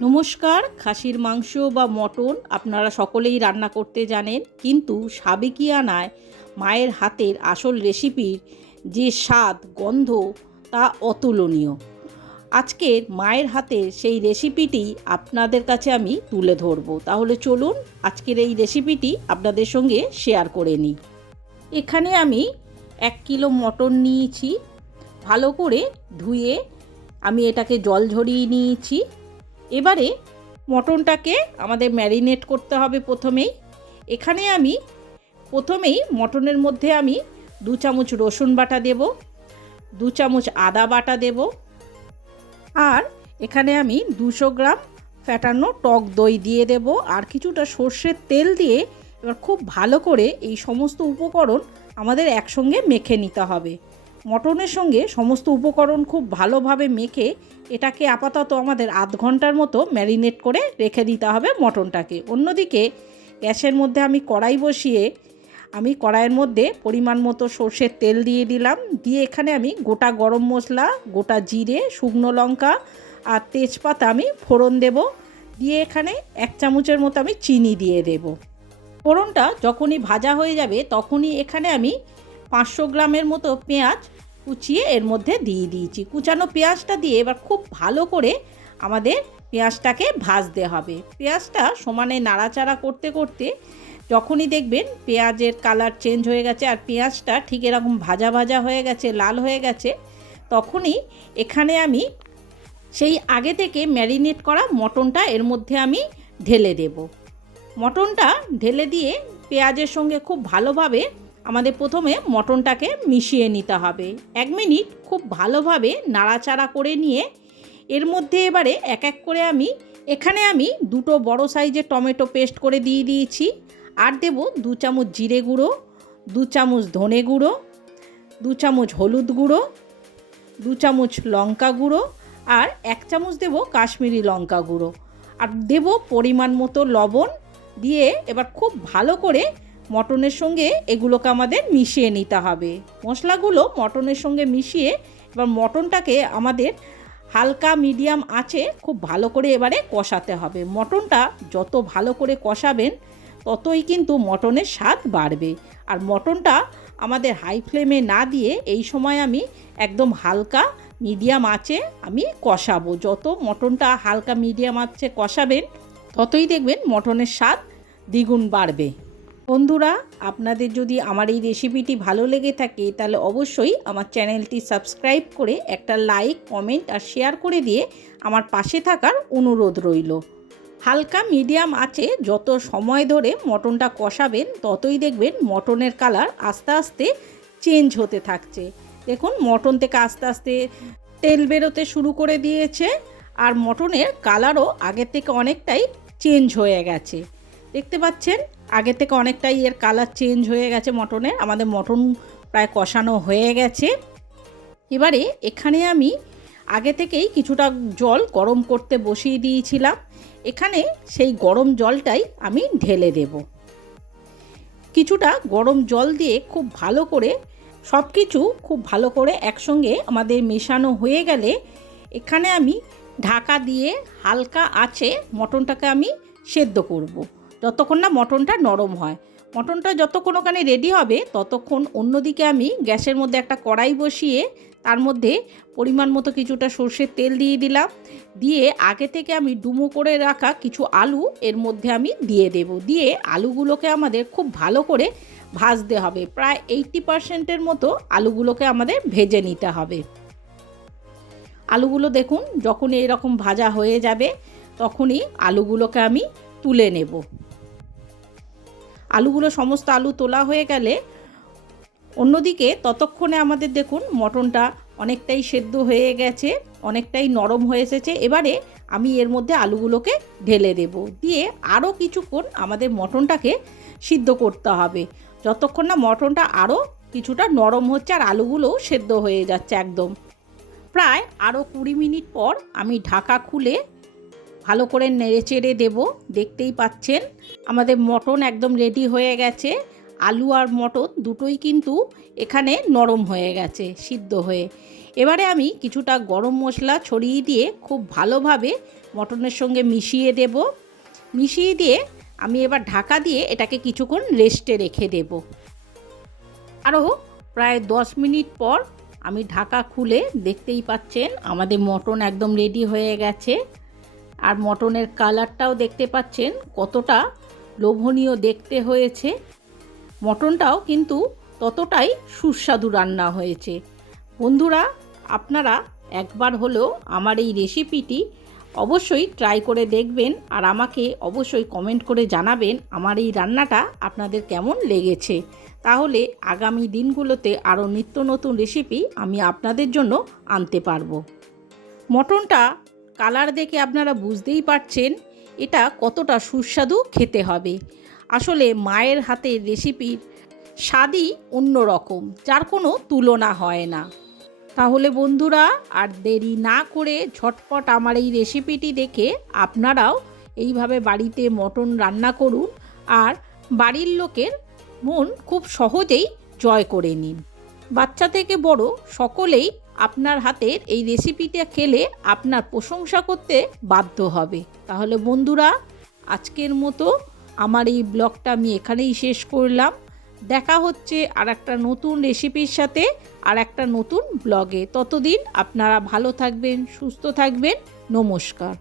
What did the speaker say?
নমস্কার। খাসির মাংস বা মটন আপনারা সকলেই রান্না করতে জানেন, কিন্তু সাবেকিয়ানায় মায়ের হাতের আসল রেসিপির যে স্বাদ গন্ধ তা অতুলনীয়। আজকের মায়ের হাতের সেই রেসিপিটি আপনাদের কাছে আমি তুলে ধরব। তাহলে চলুন আজকের এই রেসিপিটি আপনাদের সঙ্গে শেয়ার করে নিই। এখানে আমি 1 কিলো মটন নিয়েছি। ভালো করে ধুয়ে আমি এটাকে জল ঝরিয়ে নিয়েছি। এবারে মটনটাকে আমাদের ম্যারিনেট করতে হবে। এখানে আমি প্রথমেই মটনের মধ্যে আমি 2 চামচ রসুন বাটা দেব, 2 চামচ আদা বাটা দেব, আর এখানে আমি 200 গ্রাম ফ্যাটানো টক দই দিয়ে দেব, আর কিছুটা সর্ষের তেল দিয়ে এবার খুব ভালো করে এই সমস্ত উপকরণ আমাদের একসঙ্গে মেখে নিতে হবে। মটনের সঙ্গে সমস্ত উপকরণ খুব ভালোভাবে মেখে এটাকে আপাতত আমাদের আধ ঘন্টার মতো ম্যারিনেট করে রেখে দিতে হবে মটনটাকে। অন্যদিকে গ্যাসের মধ্যে আমি কড়াই বসিয়ে আমি কড়াইয়ের মধ্যে পরিমাণ মতো সর্ষের তেল দিয়ে দিলাম। দিয়ে এখানে আমি গোটা গরম মশলা, গোটা জিরে, শুকনো লঙ্কা আর তেজপাতা আমি ফোড়ন দেব। দিয়ে এখানে 1 চামচের মতো আমি চিনি দিয়ে দেব। ফোড়নটা যখনই ভাজা হয়ে যাবে তখনই এখানে আমি 500 গ্রামের মতো পেঁয়াজ কুচিয়ে এর মধ্যে দিয়ে দিয়েছি। কুচানো পেঁয়াজটা দিয়ে এবার খুব ভালো করে আমাদের পেঁয়াজটাকে ভাজতে হবে। পেঁয়াজটা সমানে নাড়াচাড়া করতে করতে যখনই দেখবেন পেঁয়াজের কালার চেঞ্জ হয়ে গেছে আর পেঁয়াজটা ঠিক এরকম ভাজা ভাজা হয়ে গেছে, লাল হয়ে গেছে, তখনই এখানে আমি সেই আগে থেকে ম্যারিনেট করা মটনটা এর মধ্যে আমি ঢেলে দেব। মটনটা ঢেলে দিয়ে পেঁয়াজের সঙ্গে খুব ভালোভাবে আমাদের প্রথমে মটনটাকে মিশিয়ে নিতে হবে। 1 মিনিট খুব ভালোভাবে নাড়াচাড়া করে নিয়ে এর মধ্যে এবারে এক এক করে এখানে আমি 2টো বড় সাইজের টমেটো পেস্ট করে দিয়ে দিয়েছি। আর দেব 2 চামচ জিরে গুঁড়ো, 2 চামচ ধনে গুঁড়ো, 2 চামচ হলুদ গুঁড়ো, 2 চামচ লঙ্কা গুঁড়ো, আর 1 চামচ দেব কাশ্মীরি লঙ্কা গুঁড়ো, আর দেব পরিমাণ মতো লবণ। দিয়ে এবার খুব ভালো করে মটনের সঙ্গে এগুলোকে আমাদের মিশিয়ে নিতে হবে। মশলাগুলো মটনের সঙ্গে মিশিয়ে এবার মটনটাকে আমাদের হালকা মিডিয়াম আঁচে খুব ভালো করে এবারে কষাতে হবে। মটনটা যত ভালো করে কষাবেন ততই কিন্তু মটনের স্বাদ বাড়বে। আর মটনটা আমাদের হাই ফ্লেমে না দিয়ে এই সময় আমি একদম হালকা মিডিয়াম আঁচে আমি কষাবো। যত মটনটা হালকা মিডিয়াম আঁচে কষাবেন ততই দেখবেন মটনের স্বাদ দ্বিগুণ বাড়বে। বন্ধুরা, আপনাদের যদি আমার এই রেসিপিটি ভালো লেগে থাকে তাহলে অবশ্যই আমার চ্যানেলটি সাবস্ক্রাইব করে একটা লাইক, কমেন্ট আর শেয়ার করে দিয়ে আমার পাশে থাকার অনুরোধ রইল। হালকা মিডিয়াম আঁচে যত সময় ধরে মটনটা কষাবেন ততই দেখবেন মটনের কালার আস্তে আস্তে চেঞ্জ হতে থাকছে। দেখুন মটন থেকে আস্তে আস্তে তেল বেরোতে শুরু করে দিয়েছে, আর মটনের কালারও আগের থেকে অনেকটাই চেঞ্জ হয়ে গেছে। দেখতে পাচ্ছেন আগে থেকে অনেকটাই এর কালার চেঞ্জ হয়ে গেছে মটনের। আমাদের মটন প্রায় কষানো হয়ে গেছে। এবারে এখানে আমি আগে থেকেই কিছুটা জল গরম করতে বসিয়ে দিয়েছিলাম। এখানে সেই গরম জলটাই আমি ঢেলে দেব। কিছুটা গরম জল দিয়ে খুব ভালো করে সব কিছু খুব ভালো করে একসঙ্গে আমাদের মেশানো হয়ে গেলে এখানে আমি ঢাকা দিয়ে হালকা আঁচে মটনটাকে আমি সেদ্ধ করব, যতক্ষণ না মটনটা নরম হয়। মটনটা যতক্ষণ ওখানে রেডি হবে ততক্ষণ অন্যদিকে আমি গ্যাসের মধ্যে একটা কড়াই বসিয়ে তার মধ্যে পরিমাণ মতো কিছুটা সর্ষের তেল দিয়ে দিলাম। দিয়ে আগে থেকে আমি ডুমো করে রাখা কিছু আলু এর মধ্যে আমি দিয়ে দেব। দিয়ে আলুগুলোকে আমাদের খুব ভালো করে ভাজতে হবে। প্রায় 80% মতো আলুগুলোকে আমাদের ভেজে নিতে হবে। আলুগুলো দেখুন যখন এরকম ভাজা হয়ে যাবে তখনই আলুগুলোকে আমি তুলে নেব। আলুগুলো সমস্ত আলু তোলা হয়ে গেলে অন্যদিকে ততক্ষণে আমাদের দেখুন মটনটা অনেকটাই সেদ্ধ হয়ে গেছে, অনেকটাই নরম হয়ে এসেছে। এবারে আমি এর মধ্যে আলুগুলোকে ঢেলে দেব। দিয়ে আরও কিছুক্ষণ আমাদের মটনটাকে সিদ্ধ করতে হবে, যতক্ষণ না মটনটা আরও কিছুটা নরম হচ্ছে আর আলুগুলোও সেদ্ধ হয়ে যাচ্ছে একদম। প্রায় আরও 20 মিনিট পর আমি ঢাকা খুলে ভালো করে নেড়েচেড়ে দেব। দেখতেই পাচ্ছেন আমাদের মটন একদম রেডি হয়ে গেছে। আলু আর মটন দুটোই কিন্তু এখানে নরম হয়ে গেছে সিদ্ধ হয়ে। এবারে আমি কিছুটা গরম মশলা ছড়িয়ে দিয়ে খুব ভালোভাবে মটনের সঙ্গে মিশিয়ে দেব। মিশিয়ে দিয়ে আমি এবার ঢাকা দিয়ে এটাকে কিছুক্ষণ রেস্টে রেখে দেব। আরও প্রায় 10 মিনিট পর আমি ঢাকা খুলে দেখতেই পাচ্ছেন আমাদের মটন একদম রেডি হয়ে গেছে। আর মটনের কালারটাও দেখতে পাচ্ছেন কতটা লোভনীয় দেখতে হয়েছে। মটনটাও কিন্তু ততটাই সুস্বাদু রান্না হয়েছে। বন্ধুরা, আপনারা একবার হলেও আমার এই রেসিপিটি অবশ্যই ট্রাই করে দেখবেন আর আমাকে অবশ্যই কমেন্ট করে জানাবেন আমার এই রান্নাটা আপনাদের কেমন লেগেছে। তাহলে আগামী দিনগুলোতে আরও নিত্য নতুন রেসিপি আমি আপনাদের জন্য আনতে পারবো। মটনটা কালার দেখে আপনারা বুঝতেই পারছেন এটা কতটা সুস্বাদু খেতে হবে। আসলে মায়ের হাতের রেসিপির স্বাদই অন্যরকম, যার কোনো তুলনা হয় না। তাহলে বন্ধুরা, আর দেরি না করে ঝটপট আমার এই রেসিপিটি দেখে আপনারাও এইভাবে বাড়িতে মটন রান্না করুন আর বাড়ির লোকের মন খুব সহজেই জয় করে নিন। বাচ্চা থেকে বড় সকলেই আপনার হাতের এই রেসিপিটা খেলে আপনার প্রশংসা করতে বাধ্য হবে। তাহলে বন্ধুরা, আজকের মতো আমার এই ব্লগটা আমি এখানেই শেষ করলাম। দেখা হচ্ছে আর একটা নতুন রেসিপির সাথে আর একটা নতুন ব্লগে। ততদিন আপনারা ভালো থাকবেন, সুস্থ থাকবেন। নমস্কার।